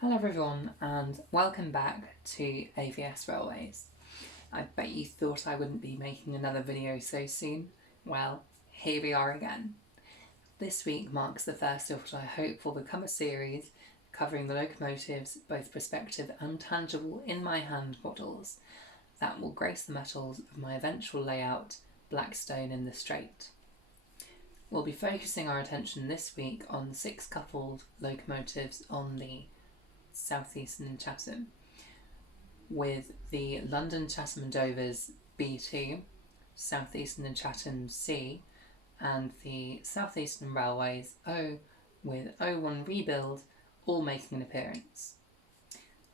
Hello everyone and welcome back to AVS Railways. I bet you thought I wouldn't be making another video so soon. Well, here we are again. This week marks the first of what I hope will become a series covering the locomotives, both prospective and tangible in my hand models, that will grace the metals of my eventual layout, Blackstone in the Strait. We'll be focusing our attention this week on 6 coupled locomotives on the South Eastern and Chatham, with the London, Chatham and Dover's B2, South Eastern and Chatham C, and the South Eastern Railways O with O1 rebuild all making an appearance.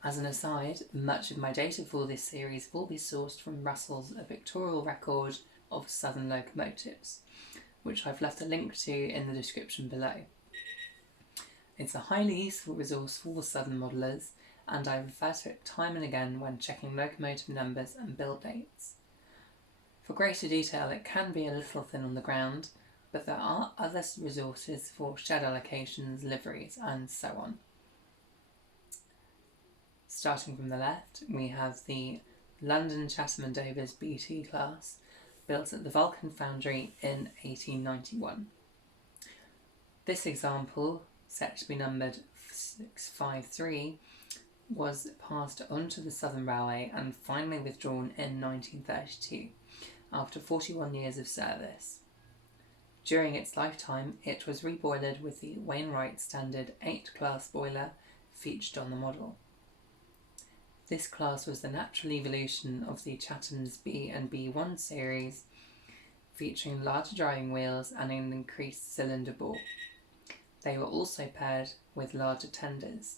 As an aside, much of my data for this series will be sourced from Russell's A Pictorial Record of Southern Locomotives, which I've left a link to in the description below. It's a highly useful resource for Southern modellers, and I refer to it time and again when checking locomotive numbers and build dates. For greater detail, it can be a little thin on the ground, but there are other resources for shed allocations, liveries, and so on. Starting from the left, we have the London, Chatham and Dover's B2 class, built at the Vulcan Foundry in 1891. This example, set to be numbered 653, was passed onto the Southern Railway and finally withdrawn in 1932, after 41 years of service. During its lifetime, it was reboilered with the Wainwright Standard 8 class boiler featured on the model. This class was the natural evolution of the Chatham's B and B1 series, featuring larger driving wheels and an increased cylinder bore. They were also paired with larger tenders.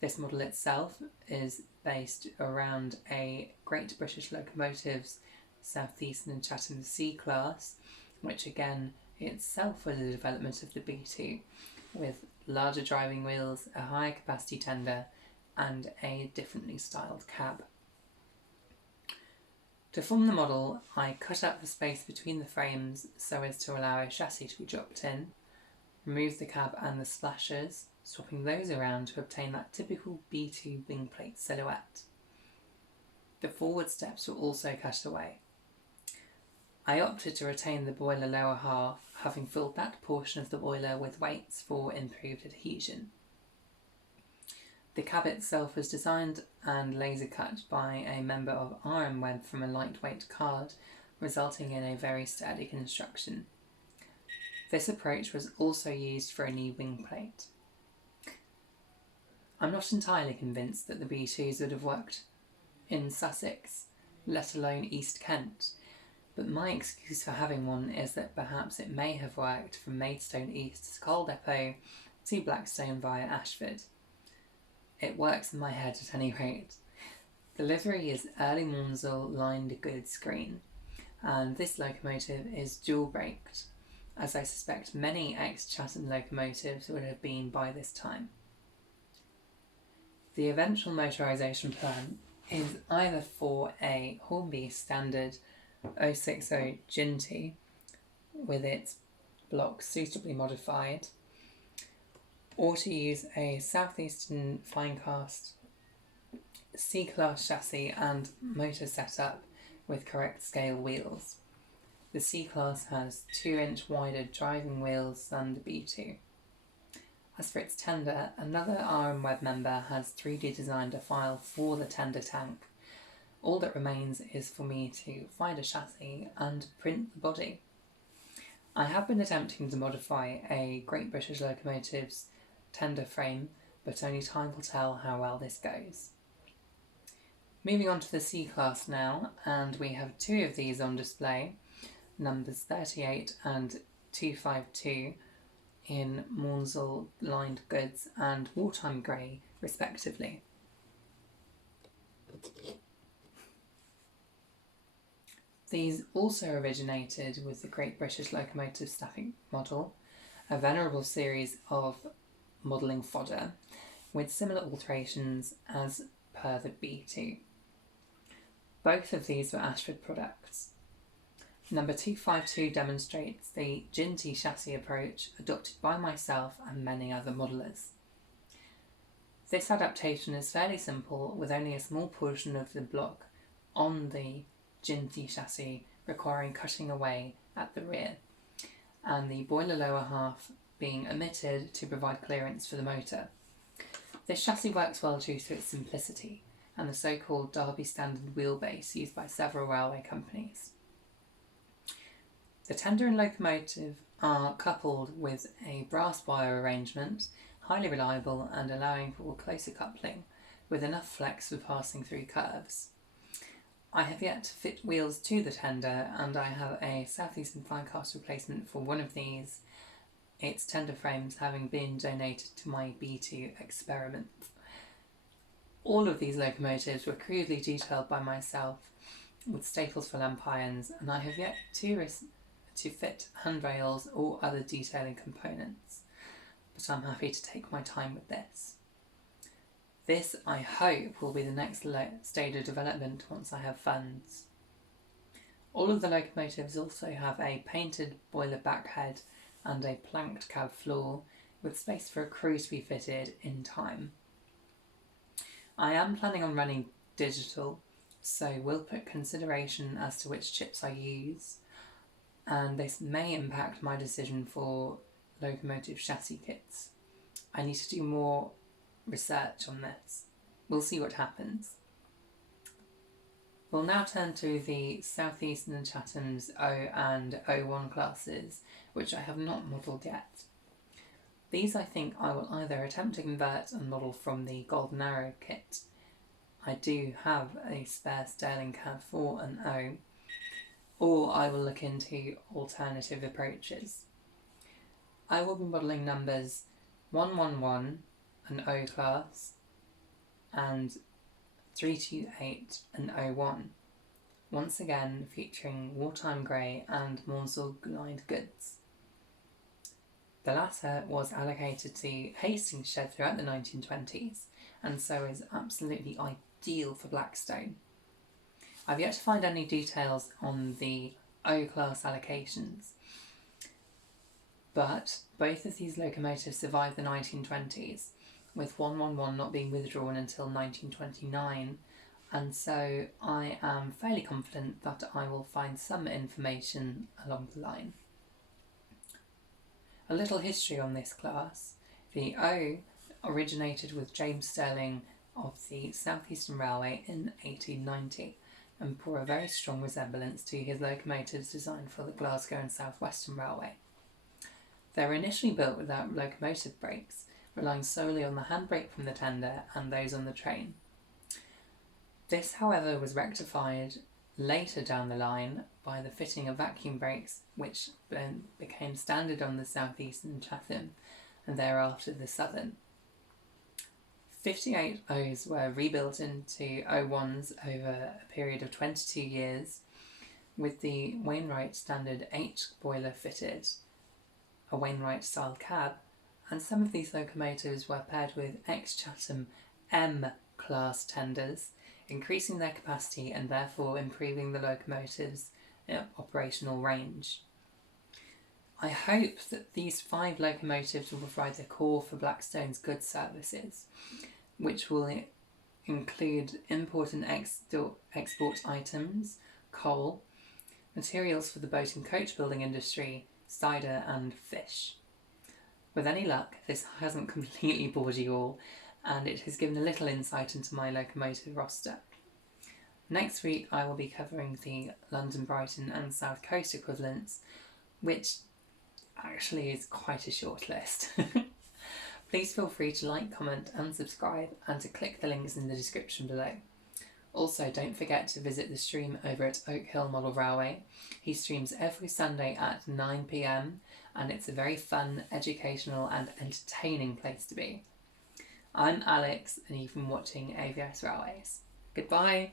This model itself is based around a Great British Locomotives South Eastern and Chatham C class, which again itself was a development of the B2, with larger driving wheels, a higher capacity tender, and a differently styled cab. To form the model, I cut out the space between the frames so as to allow a chassis to be dropped in, remove the cab and the splashers, swapping those around to obtain that typical B2 wing plate silhouette. The forward steps were also cut away. I opted to retain the boiler lower half, having filled that portion of the boiler with weights for improved adhesion. The cab itself was designed and laser cut by a member of RM Web from a lightweight card, resulting in a very sturdy construction. This approach was also used for a new wing plate. I'm not entirely convinced that the B2s would have worked in Sussex, let alone East Kent, but my excuse for having one is that perhaps it may have worked from Maidstone East's coal depot to Blackstone via Ashford. It works in my head at any rate. The livery is early Monsell lined goods green, and this locomotive is dual braked, as I suspect many ex-Chatham locomotives would have been by this time. The eventual motorisation plan is either for a Hornby standard 060 Ginty with its blocks suitably modified, or to use a Southeastern Finecast C-class chassis and motor setup with correct scale wheels. The C-class has 2-inch wider driving wheels than the B2. As for its tender, another RM Web member has 3D designed a file for the tender tank. All that remains is for me to find a chassis and print the body. I have been attempting to modify a Great British Locomotives tender frame, but only time will tell how well this goes. Moving on to the C-class now, and we have 2 of these on display, numbers 38 and 252 in Monsell lined goods and wartime grey respectively. These also originated with the Great British Locomotive staffing model, a venerable series of modelling fodder with similar alterations as per the B2. Both of these were Ashford products. Number 252 demonstrates the Ginty chassis approach adopted by myself and many other modellers. This adaptation is fairly simple, with only a small portion of the block on the Ginty chassis requiring cutting away at the rear, and the boiler lower half being omitted to provide clearance for the motor. This chassis works well due to its simplicity and the so-called Derby standard wheelbase used by several railway companies. The tender and locomotive are coupled with a brass wire arrangement, highly reliable and allowing for closer coupling, with enough flex for passing through curves. I have yet to fit wheels to the tender, and I have a Southeastern Finecast replacement for one of these, its tender frames having been donated to my B2 experiment. All of these locomotives were crudely detailed by myself with staples for lamp irons, and I have yet to fit handrails or other detailing components, but I'm happy to take my time with this. This, I hope, will be the next stage of development once I have funds. All of the locomotives also have a painted boiler backhead and a planked cab floor, with space for a crew to be fitted in time. I am planning on running digital, so will put consideration as to which chips I use, and this may impact my decision for locomotive chassis kits. I need to do more research on this. We'll see what happens. We'll now turn to the Southeastern and Chatham's O and O1 classes, which I have not modelled yet. These I think I will either attempt to convert and model from the Golden Arrow kit. I do have a spare Sterling cab for an O, or I will look into alternative approaches. I will be modelling numbers 111, an O class, and 328, an O1, once again featuring wartime grey and Maunsell lined goods. The latter was allocated to Hastings shed throughout the 1920s, and so is absolutely ideal for Blackstone. I've yet to find any details on the O-class allocations, but both of these locomotives survived the 1920s, with 111 not being withdrawn until 1929, and so I am fairly confident that I will find some information along the line. A little history on this class. The O originated with James Stirling of the South Eastern Railway in 1890 and bore a very strong resemblance to his locomotives designed for the Glasgow and South Western Railway. They were initially built without locomotive brakes, relying solely on the handbrake from the tender and those on the train. This, however, was rectified later down the line by the fitting of vacuum brakes, which then became standard on the South Eastern Chatham and thereafter the Southern. 58 O's were rebuilt into O1s over a period of 22 years, with the Wainwright standard H boiler fitted, a Wainwright style cab, and some of these locomotives were paired with ex-Chatham M class tenders, increasing their capacity and therefore improving the locomotive's operational range. I hope that these 5 locomotives will provide the core for Blackstone's goods services, which will include import and export items, coal, materials for the boat and coach building industry, cider and fish. With any luck, this hasn't completely bored you all, and it has given a little insight into my locomotive roster. Next week I will be covering the London, Brighton and South Coast equivalents, which actually is quite a short list. Please feel free to like, comment and subscribe, and to click the links in the description below. Also, don't forget to visit the stream over at Oak Hill Model Railway. He streams every Sunday at 9 PM, and it's a very fun, educational and entertaining place to be. I'm Alex, and you've been watching AVS Railways. Goodbye!